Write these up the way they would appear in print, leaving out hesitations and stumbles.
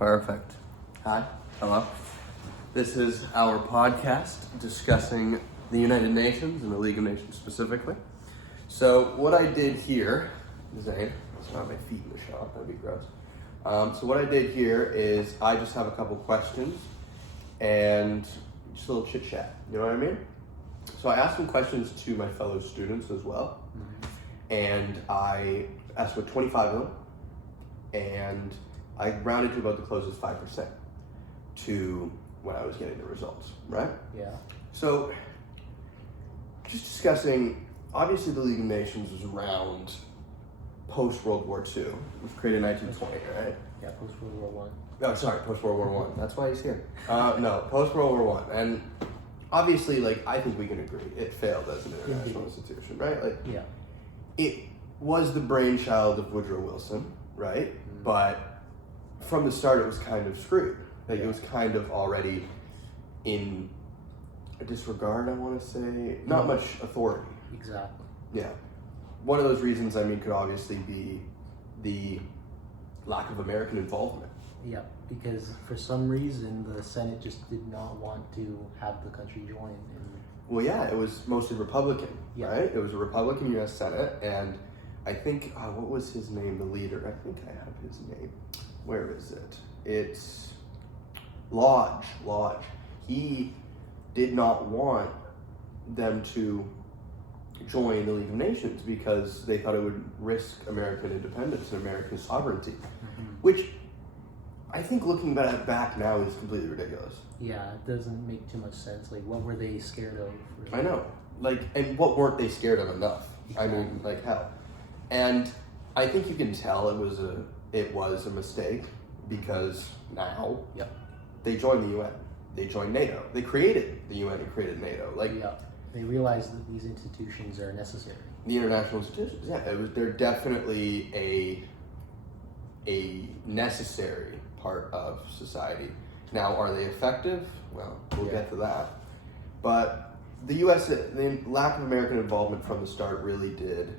Perfect. Hi. Hello. This is our podcast discussing the United Nations and the League of Nations specifically. So what I did here, Zane, it's not my feet in the shot, that'd be gross. So what I did here is I just have a couple questions and just a little chit chat, you know what I mean? So I asked some questions to my fellow students as well. And I asked about 25 of them, and I rounded to about the closest 5% to when I was getting the results, right? Yeah. So, just discussing, obviously the League of Nations was around post-World War II. It was created in 1920, right? Yeah, post-World War I. Oh, sorry, post-World War I. That's why he's here. No, post-World War I. And obviously, I think we can agree, it failed as an international institution, right? Yeah. It was the brainchild of Woodrow Wilson, right? But from the start, it was kind of screwed. It was kind of already in a disregard, I want to say. Not much authority. Exactly. Yeah. One of those reasons, could obviously be the lack of American involvement. Yeah, because for some reason, the Senate just did not want to have the country join. Well, yeah, it was mostly Republican, right? It was a Republican U.S. Senate, and I think, what was his name, the leader? I think I have his name. Where is it? It's Lodge. He did not want them to join the League of Nations because they thought it would risk American independence and American sovereignty, which I think looking back now is completely ridiculous. Yeah, it doesn't make too much sense. What were they scared of? Really? I know. And what weren't they scared of enough? Exactly. Hell. And I think you can tell it was a mistake because now they joined the UN. They joined NATO. They created the UN and created NATO. They realized that these institutions are necessary. The international institutions, they're definitely a necessary part of society. Now, are they effective? Well, we'll get to that. But the lack of American involvement from the start really did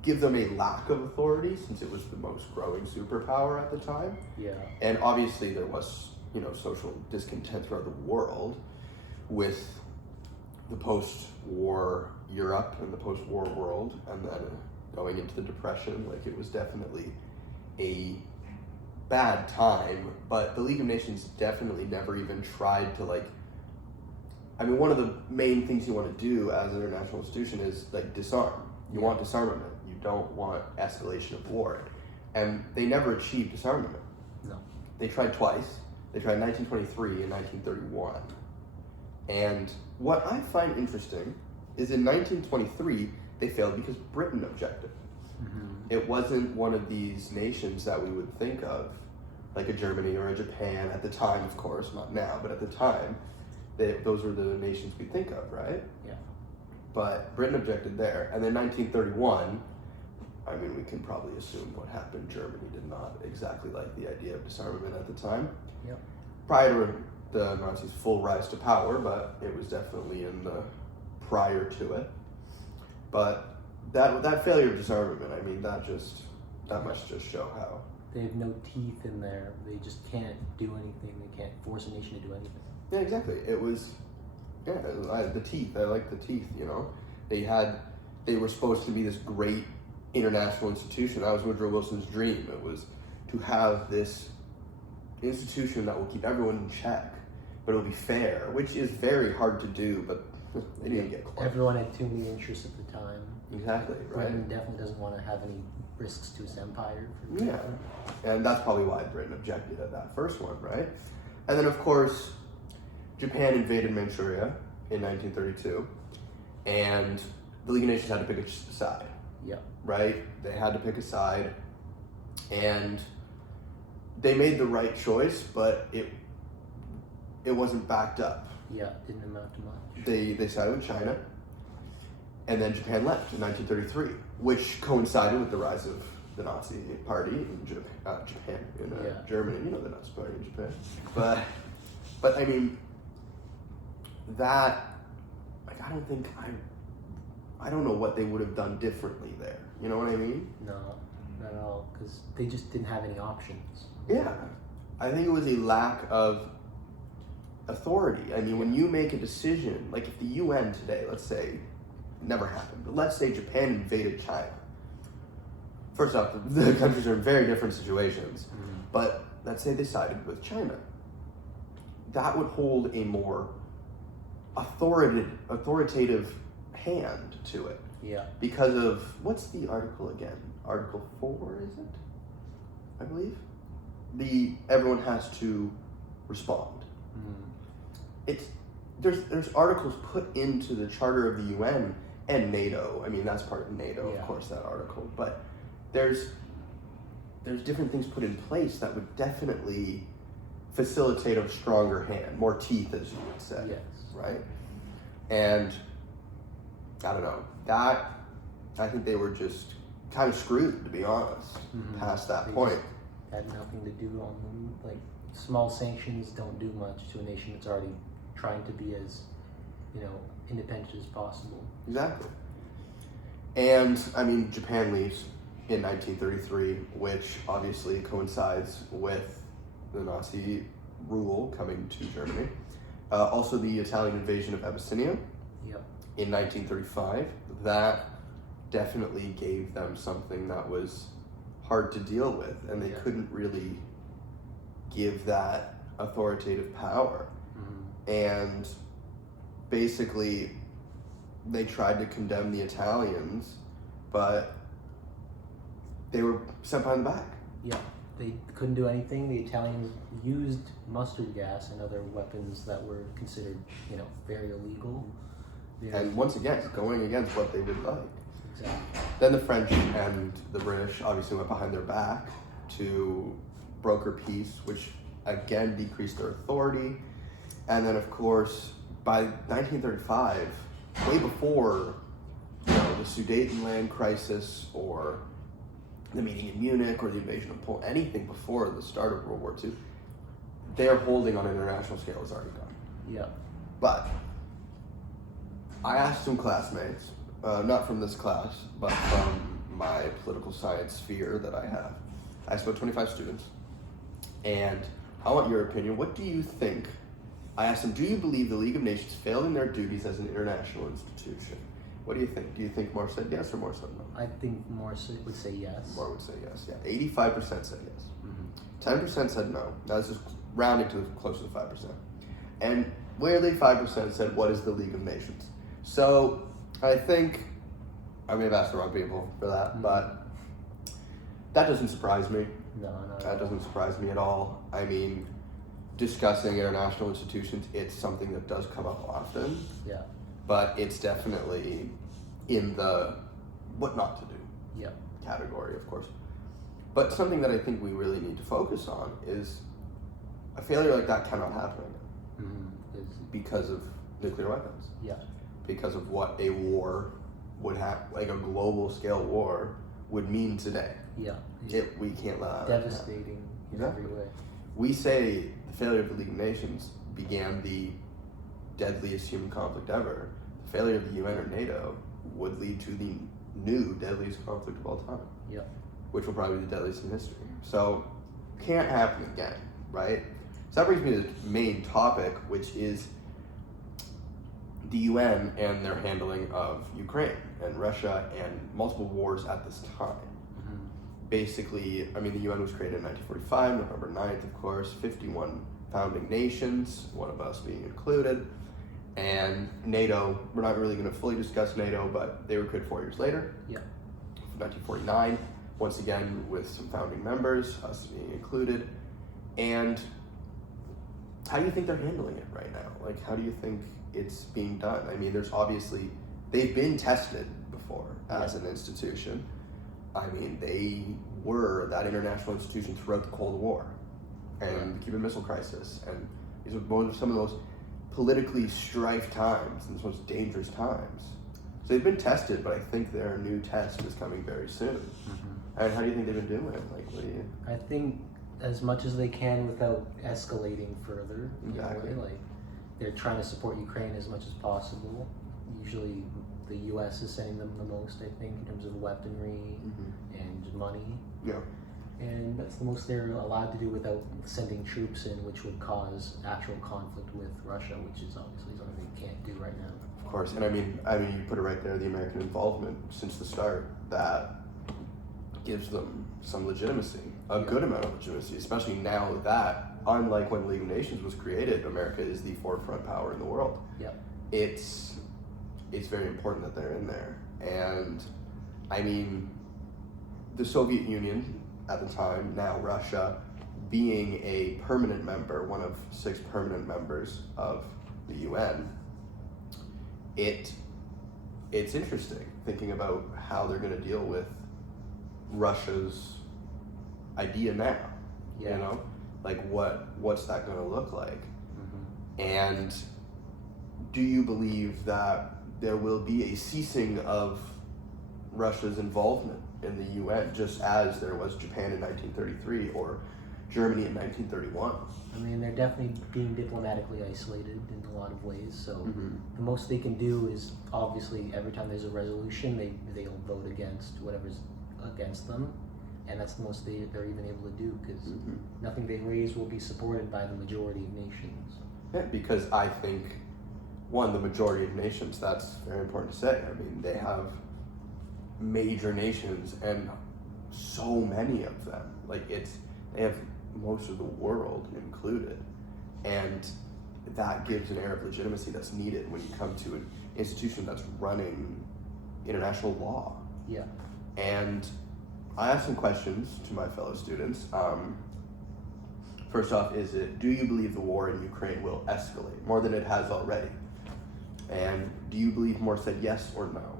give them a lack of authority since it was the most growing superpower at the time. Yeah. And obviously there was, social discontent throughout the world with the post-war Europe and the post-war world, and then going into the Depression. It was definitely a bad time, but the League of Nations definitely never even tried to one of the main things you want to do as an international institution is disarm. You want disarmament. You don't want escalation of war. And they never achieved disarmament. No. They tried twice. They tried in 1923 and 1931. And what I find interesting is in 1923, they failed because Britain objected. It wasn't one of these nations that we would think of, like a Germany or a Japan at the time, of course, not now, but at the time, those were the nations we think of, right? Yeah. But Britain objected there. And then 1931, we can probably assume what happened. Germany did not exactly like the idea of disarmament at the time. Yep. Prior to the Nazis' full rise to power, but it was definitely in the prior to it. But that failure of disarmament, that must just show how they have no teeth in there. They just can't do anything. They can't force a nation to do anything. Yeah, exactly. It was, the teeth. I like the teeth. They were supposed to be this great international institution. That was Woodrow Wilson's dream. It was to have this institution that will keep everyone in check, but it'll be fair, which is very hard to do. But they didn't get close. Everyone had too many interests at the time. Exactly, right? Britain definitely doesn't want to have any risks to its empire. Yeah, and that's probably why Britain objected at that first one, right? And then, of course, Japan invaded Manchuria in 1932, and the League of Nations had to pick a side. Yeah. Right? They had to pick a side, and they made the right choice, but it wasn't backed up. Yeah, it didn't amount to much. They sided with China, and then Japan left in 1933, which coincided with the rise of the Nazi Party in Japan, Germany. The Nazi Party in Japan. But that, I don't know what they would have done differently there. You know what I mean? No, not at all, because they just didn't have any options. Yeah, I think it was a lack of authority. I mean, when you make a decision, like if the UN today, let's say, never happened, but let's say Japan invaded China. First off, the countries are in very different situations, but let's say they sided with China. That would hold a more authoritative hand to it. Yeah. Because of, what's the article again? Article 4, is it? I believe. Everyone has to respond. There's articles put into the Charter of the UN and NATO. I mean, that's part of NATO, of course, that article. But there's different things put in place that would definitely facilitate a stronger hand, more teeth, as you would say. Yes. Right? And I don't know. That, I think they were just kind of screwed, to be honest, past that They point. just had nothing to do on them. Like, small sanctions don't do much to a nation that's already trying to be as, independent as possible. Exactly. And, I mean, Japan leaves in 1933, which obviously coincides with the Nazi rule coming to Germany. Also, the Italian invasion of Abyssinia in 1935. That definitely gave them something that was hard to deal with, and they couldn't really give that authoritative power. And basically, they tried to condemn the Italians, but they were sent behind the back. Yeah, they couldn't do anything. The Italians used mustard gas and other weapons that were considered, very illegal. And once again, going against what they would like. Exactly. Then the French and the British obviously went behind their back to broker peace, which again decreased their authority. And then, of course, by 1935, way before the Sudetenland crisis or the meeting in Munich or the invasion of Poland, anything before the start of World War II, their holding on an international scale is already gone. Yeah. But I asked some classmates, not from this class, but from my political science sphere that I have. I asked about 25 students, and I want your opinion. What do you think? I asked them, do you believe the League of Nations failed in their duties as an international institution? What do you think? Do you think more said yes or more said no? I think more would say yes. More would say yes, yeah. 85% said yes. 10% said no. Now this is rounding to closer to 5%. And weirdly, 5% said, what is the League of Nations? So I think I may have asked the wrong people for that, but that doesn't surprise me. No. That doesn't surprise me at all. I mean, discussing international institutions, it's something that does come up often. Yeah. But it's definitely in the what not to do category, of course. But something that I think we really need to focus on is a failure like that cannot happen again because of nuclear weapons. Yeah. Because of what a war would have, like a global scale war, would mean today. Yeah. We can't let that devastating in every way. We say the failure of the League of Nations began the deadliest human conflict ever. The failure of the UN or NATO would lead to the new deadliest conflict of all time. Yeah. Which will probably be the deadliest in history. So, can't happen again, right? So that brings me to the main topic, which is the UN and their handling of Ukraine and Russia and multiple wars at this time. Basically, I mean, the UN was created in 1945, November 9th, of course, 51 founding nations, one of us being included. And NATO, we're not really going to fully discuss NATO, but they were created 4 years later. Yeah. 1949, once again with some founding members, us being included. And how do you think they're handling it right now? Like, how do you think it's being done? I mean, there's obviously, they've been tested before as an institution. I mean, they were that international institution throughout the Cold War and the Cuban Missile Crisis. And these were some of the most politically strife times and the most dangerous times. So they've been tested, but I think their new test is coming very soon. And how do you think they've been doing? Like, what do you? I think as much as they can without escalating further. Exactly. Like, they're trying to support Ukraine as much as possible. Usually the U.S. is sending them the most, I think, in terms of weaponry and money. Yeah. And that's the most they're allowed to do without sending troops in, which would cause actual conflict with Russia, which is obviously something they can't do right now. Of course, and I mean, you put it right there, the American involvement since the start, that gives them some legitimacy, a good amount of legitimacy, especially now that, unlike when League of Nations was created, America is the forefront power in the world. Yep. It's very important that they're in there. And I mean, the Soviet Union at the time, now Russia, being a permanent member, one of 6 permanent members of the UN, it's interesting thinking about how they're going to deal with Russia's idea now. Yeah. You know, like what's that going to look like? Mm-hmm. And do you believe that there will be a ceasing of Russia's involvement in the UN, just as there was Japan in 1933 or Germany in 1931? I mean, they're definitely being diplomatically isolated in a lot of ways. So Mm-hmm. the most they can do is, obviously, every time there's a resolution, they'll vote against whatever's against them, and that's the most they're even able to do, because Mm-hmm. nothing they raise will be supported by the majority of nations. Yeah, because I think, one, the majority of nations, that's very important to say. I mean, they have major nations and so many of them. Like, they have most of the world included. And that gives an air of legitimacy that's needed when you come to an institution that's running international law. Yeah. And I asked some questions to my fellow students. First off, do you believe the war in Ukraine will escalate more than it has already? And do you believe more said yes or no?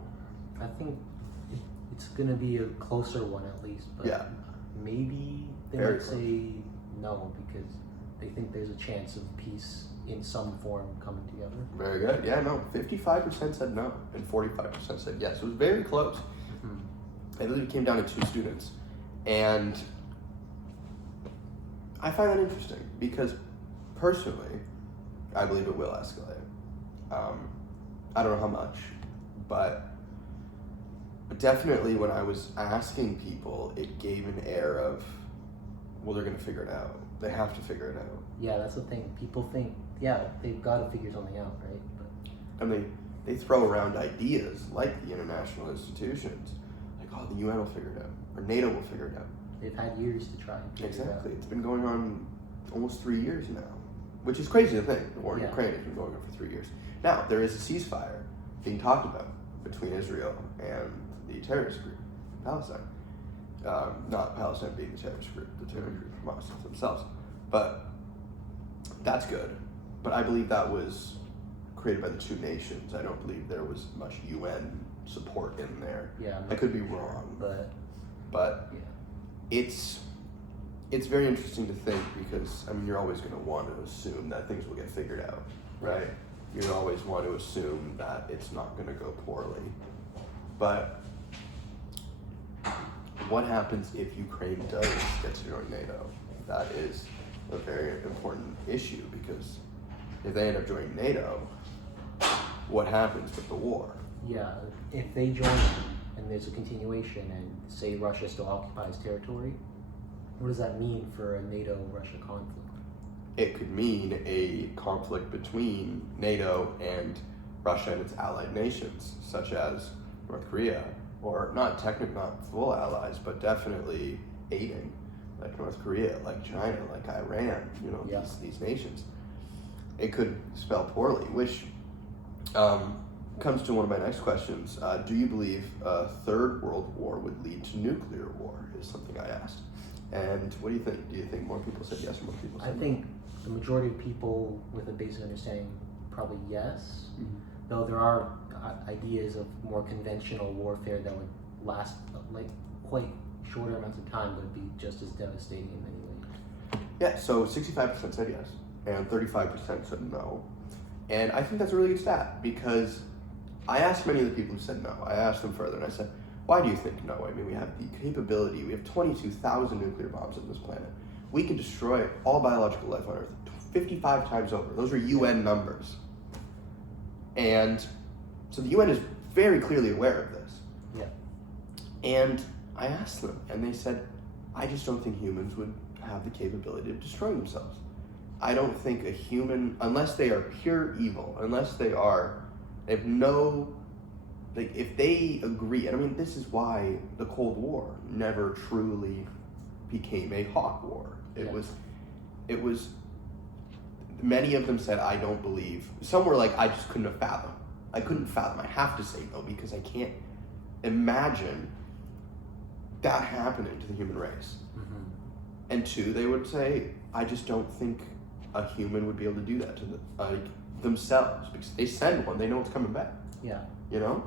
I think it's going to be a closer one at least, but Yeah. maybe they Very might close. say no, because they think there's a chance of peace in some form coming together. Very good. Yeah, no, 55% said no and 45% said yes. It was very close. Mm-hmm. I believe it came down to 2 students. And I find that interesting because personally, I believe it will escalate. I don't know how much, but definitely when I was asking people, it gave an air of, well, they're going to figure it out. They have to figure it out. Yeah, that's the thing. People think, yeah, they've got to figure something out, right? But And they throw around ideas like the international institutions, like, oh, the UN will figure it out, or NATO will figure it out. they've had years to try and figure it out. Exactly. It's been going on almost 3 years now, which is crazy to think. The war in Yeah. Ukraine has been going on for 3 years. Now, there is a ceasefire being talked about between Israel and the terrorist group, Palestine. Not Palestine being the terrorist group, the terrorist group from Hamas themselves. But that's good. But I believe that was created by the 2 nations. I don't believe there was much UN support in there. Yeah, I could be wrong, but yeah. it's very interesting to think because, I mean, you're always going to want to assume that things will get figured out, right? You always want to assume that it's not going to go poorly. But what happens if Ukraine does get to join NATO? That is a very important issue because if they end up joining NATO, what happens with the war? Yeah, if they join and there's a continuation and say Russia still occupies territory, what does that mean for a NATO-Russia conflict? It could mean a conflict between NATO and Russia and its allied nations, such as North Korea, or not full allies, but definitely aiding, like North Korea, like China, like Iran, Yeah. these nations. It could spell poorly, which comes to one of my next questions. Do you believe a third world war would lead to nuclear war, is something I asked. And what do you think? Do you think more people said yes or more people said I think the majority of people with a basic understanding probably yes, though there are ideas of more conventional warfare that would last like quite shorter amounts of time, but would be just as devastating in many ways. Yeah, so 65% said yes, and 35% said no. And I think that's a really good stat, because I asked many of the people who said no, I asked them further, and I said, why do you think no? I mean, we have the capability, we have 22,000 nuclear bombs on this planet. We can destroy all biological life on Earth 55 times over. Those are UN numbers. And so the UN is very clearly aware of this. Yeah. And I asked them, and they said, I just don't think humans would have the capability of destroying themselves. I don't think a human, unless they are pure evil, unless they have no, like, if they agree, and I mean, this is why the Cold War never truly became a hot war. It was, many of them said, I don't believe. Some were like, I just couldn't fathom. I have to say no, because I can't imagine that happening to the human race. Mm-hmm. And two, they would say, I just don't think a human would be able to do that to themselves, because they send one, they know it's coming back. Yeah. You know?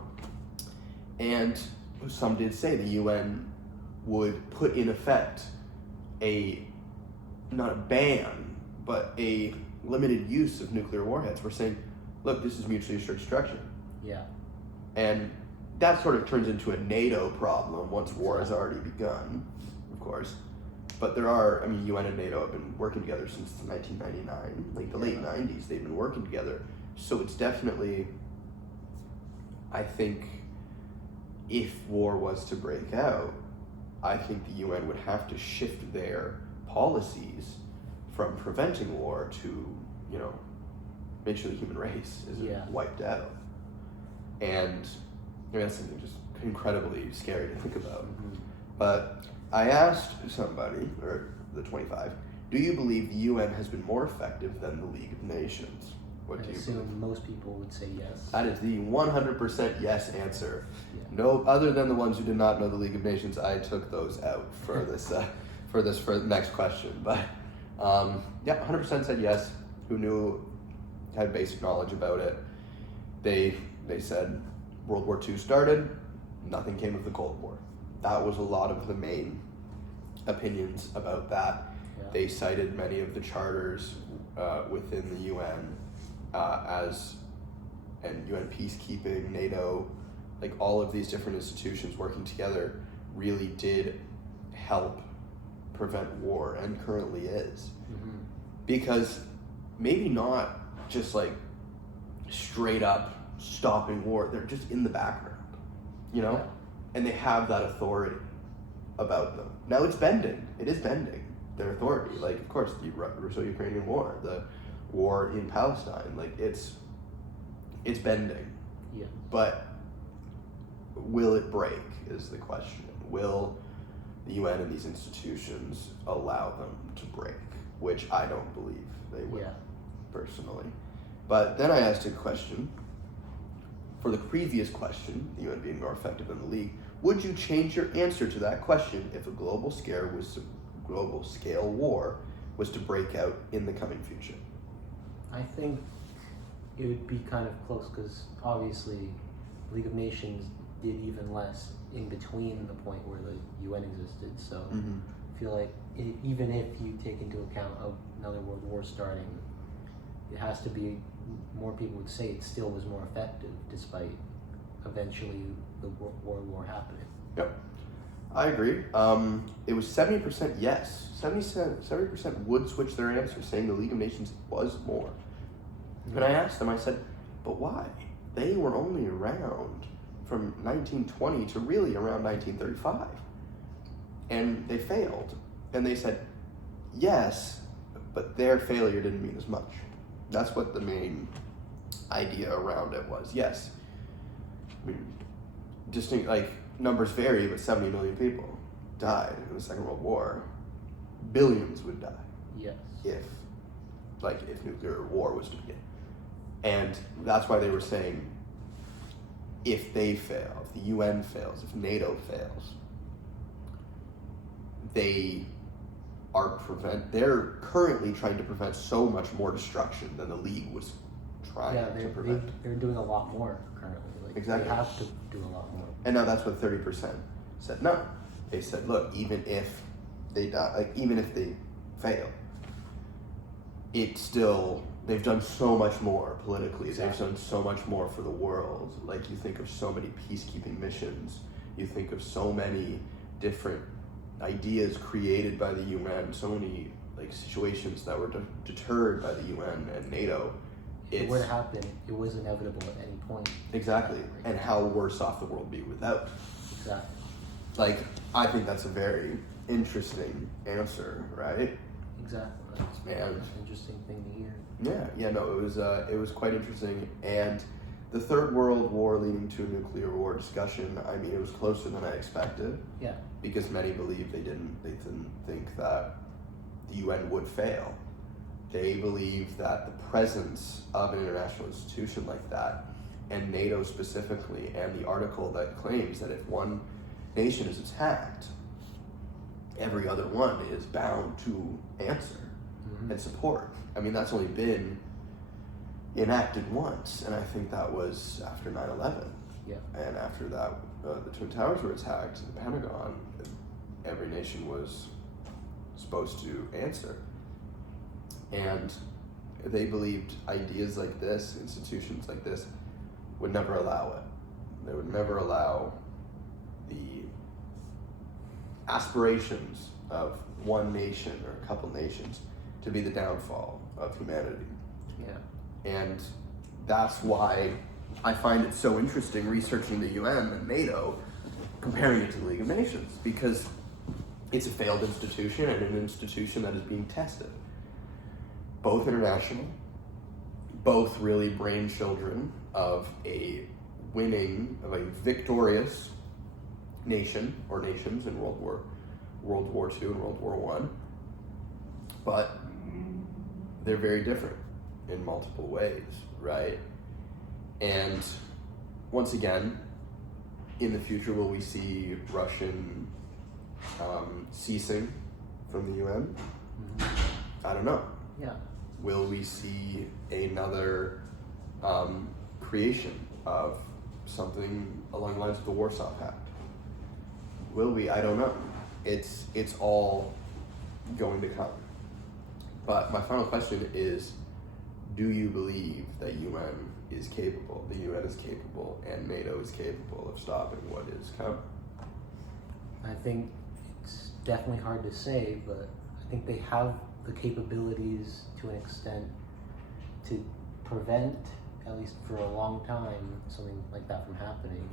And some did say the UN would put in effect not a ban, but a limited use of nuclear warheads. We're saying, look, this is mutually assured destruction. Yeah. And that sort of turns into a NATO problem once war has already begun, of course. But UN and NATO have been working together since 1999, like the late 90s, they've been working together. So it's definitely, I think, if war was to break out, I think the UN would have to shift their policies from preventing war to, make sure the human race isn't wiped out. And that's something just incredibly scary to think about. Mm-hmm. But I asked somebody, or the 25, do you believe the UN has been more effective than the League of Nations? What do you believe? Most people would say yes. That is the 100% yes answer. Yeah. No, other than the ones who did not know the League of Nations, I took those out for this for the next question. But 100% said yes. Who knew, had basic knowledge about it. They said World War II started, nothing came of the Cold War. That was a lot of the main opinions about that. Yeah. They cited many of the charters within the UN and UN peacekeeping, NATO, like all of these different institutions working together really did help prevent war, and currently is. Mm-hmm. Because maybe not just like straight up stopping war, they're just in the background, Yeah. And they have that authority about them. Now it's bending. It is bending their authority. Like, of course, the Russo-Ukrainian war, the war in Palestine, like it's bending. Yeah. But will it break is the question. Will the UN and these institutions allow them to break? Which I don't believe they will, personally. But then I asked a question. For the previous question, the UN being more effective than the League, would you change your answer to that question if a global scale war was to break out in the coming future? I think it would be kind of close, because obviously League of Nations did even less in between the point where the UN existed. So I feel like even if you take into account another world war starting, it has to be, more people would say it still was more effective despite eventually the world war happening. Yep, I agree. It was 70% yes. 70% would switch their answer, saying the League of Nations was more. And I asked them, I said, but why? They were only around from 1920 to really around 1935. And they failed. And they said, yes, but their failure didn't mean as much. That's what the main idea around it was. Yes, I mean, distinct, like, numbers vary, but 70 million people died in the Second World War. Billions would die. Yes. If nuclear war was to begin. And that's why they were saying, if they fail, if the UN fails, if NATO fails, they're currently trying to prevent so much more destruction than the League was trying to prevent. They're doing a lot more currently. Like, exactly. They have to do a lot more. And now that's what 30% said no. They said, look, even if they die, like even if they fail, it's still, they've done so much more politically. Exactly. They've done so much more for the world. Like, you think of so many peacekeeping missions. You think of so many different ideas created by the UN, so many like situations that were deterred by the UN and NATO. If it were to happen, it was inevitable at any point. Exactly. And how worse off the world would be without. Exactly. Like, I think that's a very interesting answer, right? Exactly. That's And an interesting thing to hear. No, it was quite interesting. And the Third World War leading to a nuclear war discussion, I mean, it was closer than I expected. Yeah. Because many believe they didn't think that the UN would fail. They believe that the presence of an international institution like that, and NATO specifically, and the article that claims that if one nation is attacked, every other one is bound to answer and support. I mean, that's only been enacted once, and I think that was after 9/11. Yeah. And after that, the Twin Towers were attacked, the Pentagon, every nation was supposed to answer. And they believed ideas like this, institutions like this, would never allow it. They would never allow the aspirations of one nation or a couple nations to be the downfall of humanity. Yeah. And that's why I find it so interesting researching the UN and NATO, comparing it to the League of Nations, because it's a failed institution and an institution that is being tested. Both international, both really brain children of a victorious nation or nations in World War II and World War I, but they're very different in multiple ways, right? And once again, in the future, will we see Russian ceasing from the UN? I don't know. Yeah. Will we see another creation of something along the lines of the Warsaw Pact? Will we? I don't know. It's all going to come. But my final question is, do you believe that the UN is capable, and NATO is capable of stopping what is coming? I think it's definitely hard to say, but I think they have the capabilities to an extent to prevent, at least for a long time, something like that from happening.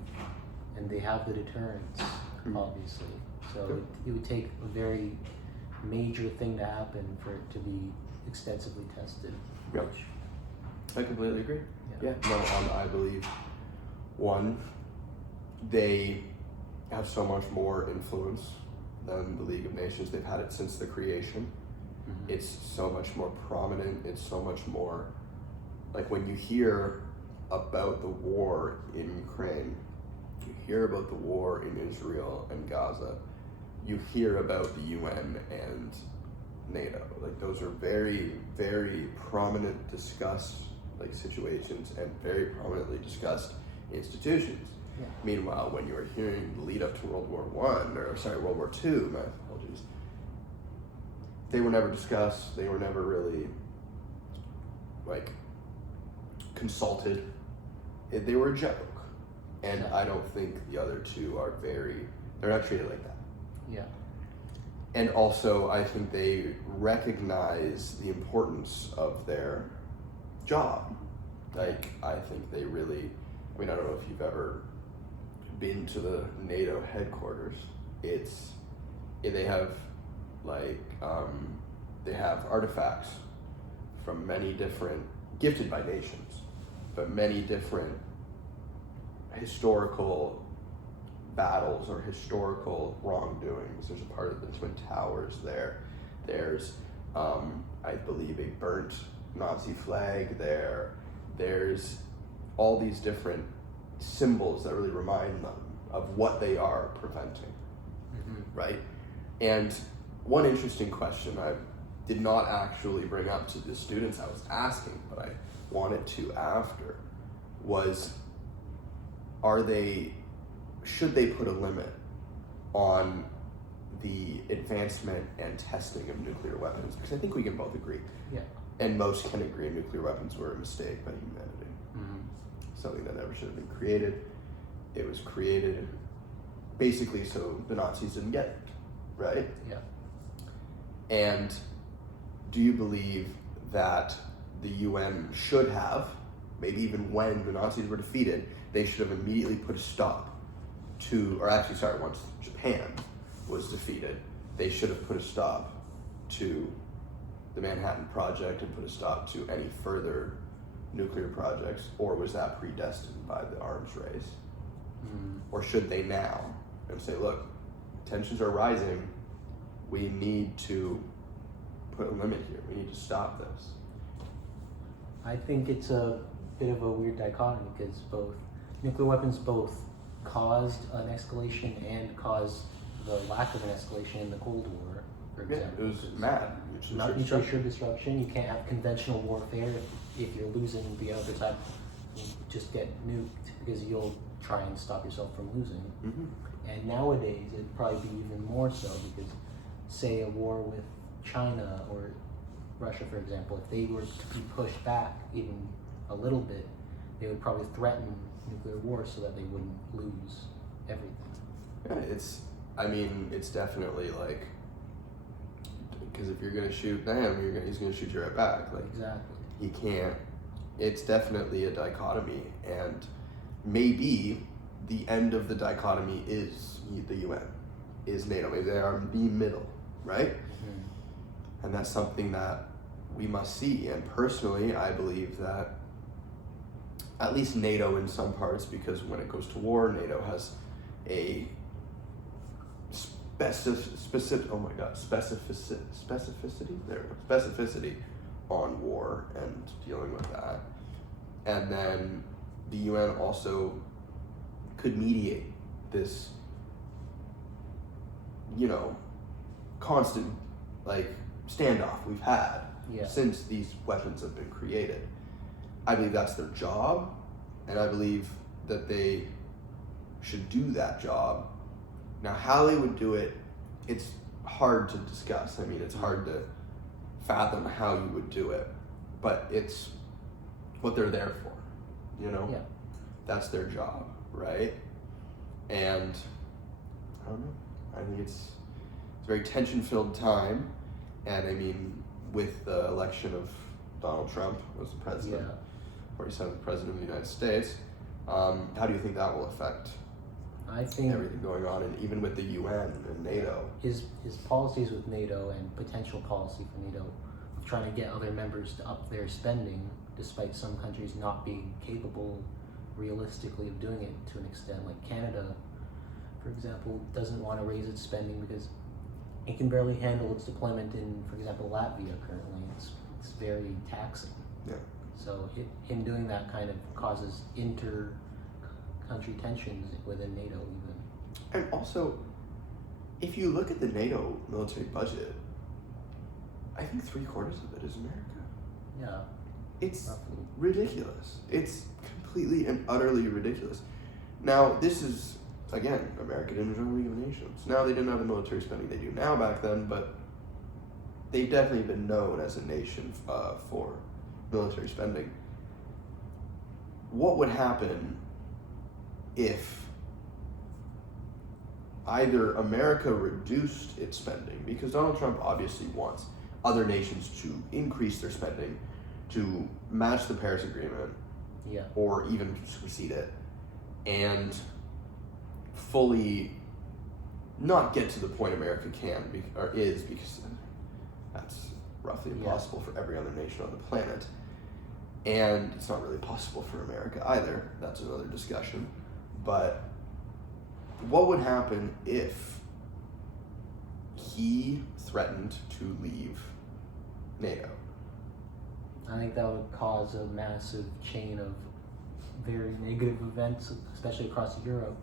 And they have the deterrence, obviously. So it would take a very major thing to happen for it to be extensively tested. Yep. I completely agree. Yeah. I believe, one, they have so much more influence than the League of Nations. They've had it since the creation. It's so much more prominent. It's so much more, like when you hear about the war in Ukraine, you hear about the war in Israel and Gaza, you hear about the UN and NATO. Like those are very, very prominent discussed situations and very prominently discussed institutions. Yeah. Meanwhile, when you were hearing the lead up to World War II, my apologies, they were never discussed. They were never really consulted. They were a joke. And I don't think the other two they're not treated like that. Yeah. And also, I think they recognize the importance of their job. I think they really, I don't know if you've ever been to the NATO headquarters. They have they have artifacts from many different, gifted by nations, but many different historical battles or historical wrongdoings. There's a part of the Twin Towers there. There's, I believe, a burnt Nazi flag there. There's all these different symbols that really remind them of what they are preventing, right? And one interesting question I did not actually bring up to the students I was asking, but I wanted to after, was should they put a limit on the advancement and testing of nuclear weapons? Because I think we can both agree, and most can agree, nuclear weapons were a mistake by humanity. Something that never should have been created. It was created basically so the Nazis didn't get it, right? Yeah. And do you believe that the UN should have, maybe even when the Nazis were defeated, they should have immediately put a stop to, once Japan was defeated, they should have put a stop to the Manhattan Project and put a stop to any further nuclear projects, or was that predestined by the arms race? Or should they now and say, look, tensions are rising, we need to put a limit here, we need to stop this? I think it's a bit of a weird dichotomy because both nuclear weapons both caused an escalation and caused the lack of an escalation in the Cold War, for example. It was mad. Not mutually assured destruction. You can't have conventional warfare if you're losing the other side. You just get nuked because you'll try and stop yourself from losing. And nowadays, it'd probably be even more so because, say, a war with China or Russia, for example, if they were to be pushed back even a little bit, they would probably threaten nuclear war so that they wouldn't lose everything. Yeah, it's definitely like, because if you're gonna shoot them, he's gonna shoot you right back. Like, exactly. You can't. It's definitely a dichotomy, and maybe the end of the dichotomy is the UN, is NATO. Maybe they are in the middle, right? And that's something that we must see. And personally, I believe that at least NATO in some parts, because when it goes to war, NATO has a specificity on war and dealing with that. And then the UN also could mediate this, constant, standoff we've had since these weapons have been created. I believe that's their job, and I believe that they should do that job. Now, how they would do it, it's hard to discuss. It's hard to fathom how you would do it, but it's what they're there for, Yeah. That's their job, right? And I don't know. I think it's a very tension-filled time, and with the election of Donald Trump as the president, 47th president of the United States, how do you think that will affect I think everything going on, and even with the UN and NATO? His policies with NATO and potential policy for NATO of trying to get other members to up their spending, despite some countries not being capable realistically of doing it to an extent. Like Canada, for example, doesn't want to raise its spending because it can barely handle its deployment in, for example, Latvia currently. It's very taxing. Yeah. So him doing that kind of causes inter-country tensions within NATO even. And also, if you look at the NATO military budget, I think 3/4 of it is America. Yeah. It's roughly ridiculous. It's completely and utterly ridiculous. Now, this is, again, America didn't join the League of Nations. Now, they didn't have the military spending they do now back then, but they've definitely been known as a nation for military spending. What would happen if either America reduced its spending, because Donald Trump obviously wants other nations to increase their spending to match the Paris Agreement, or even supersede it, and fully not get to the point America can or is, because that's roughly impossible for every other nation on the planet, and it's not really possible for America either. That's another discussion. But what would happen if he threatened to leave NATO? I think that would cause a massive chain of very negative events, especially across Europe,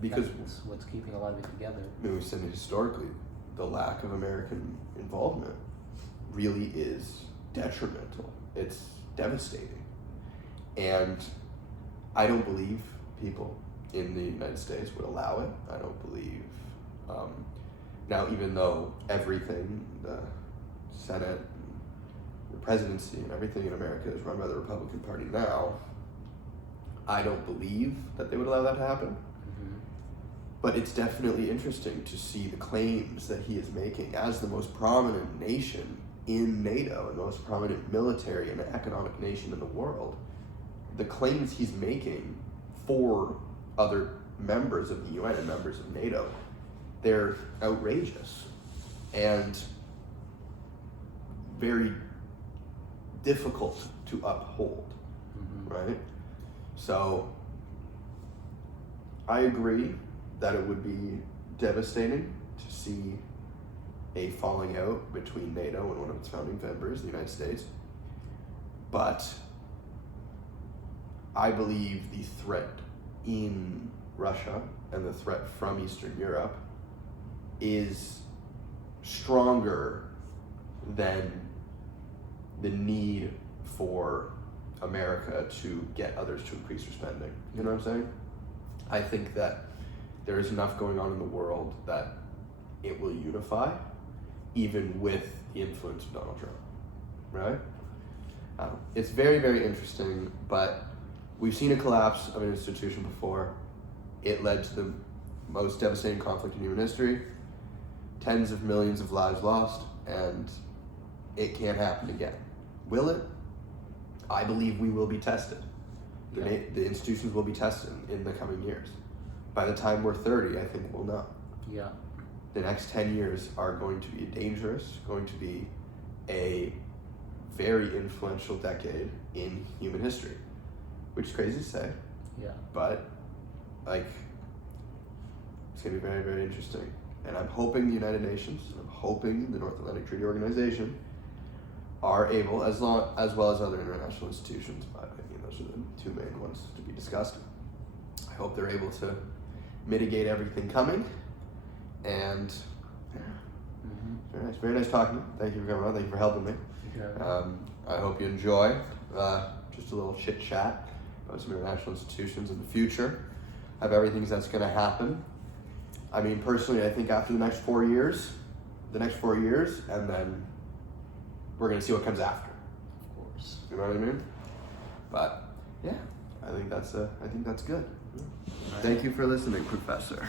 because that's what's keeping a lot of it together. We've seen historically, the lack of American involvement really is detrimental. It's devastating. And I don't believe people in the United States would allow it. I don't believe, now even though everything, the Senate, the presidency, and everything in America is run by the Republican Party now, I don't believe that they would allow that to happen. But it's definitely interesting to see the claims that he is making as the most prominent nation in NATO and the most prominent military and economic nation in the world. The claims he's making for other members of the UN and members of NATO they're outrageous and very difficult to uphold, right? So I agree that it would be devastating to see a falling out between NATO and one of its founding members, the United States. But I believe the threat in Russia and the threat from Eastern Europe is stronger than the need for America to get others to increase their spending. You know what I'm saying? I think that there is enough going on in the world that it will unify, even with the influence of Donald Trump, right? It's very, very interesting, but we've seen a collapse of an institution before. It led to the most devastating conflict in human history, tens of millions of lives lost, and it can't happen again. Will it? I believe we will be tested. The institutions will be tested in the coming years. By the time we're 30, I think we'll know. Yeah. The next 10 years are going to be dangerous, going to be a very influential decade in human history, which is crazy to say. Yeah. But, like, it's going to be very, very interesting. And I'm hoping the United Nations, and I'm hoping the North Atlantic Treaty Organization are able, as well as other international institutions, but I mean, those are the two main ones to be discussed. I hope they're able to mitigate everything coming. And very nice talking to you. Thank you for coming on. Thank you for helping me. Yeah. I hope you enjoy just a little chit chat about some international institutions in the future of everything that's going to happen. I mean, personally, I think after the next 4 years, and then we're going to see what comes after. Of course. You know what I mean? But yeah, I think that's good. Right. Thank you for listening, Professor.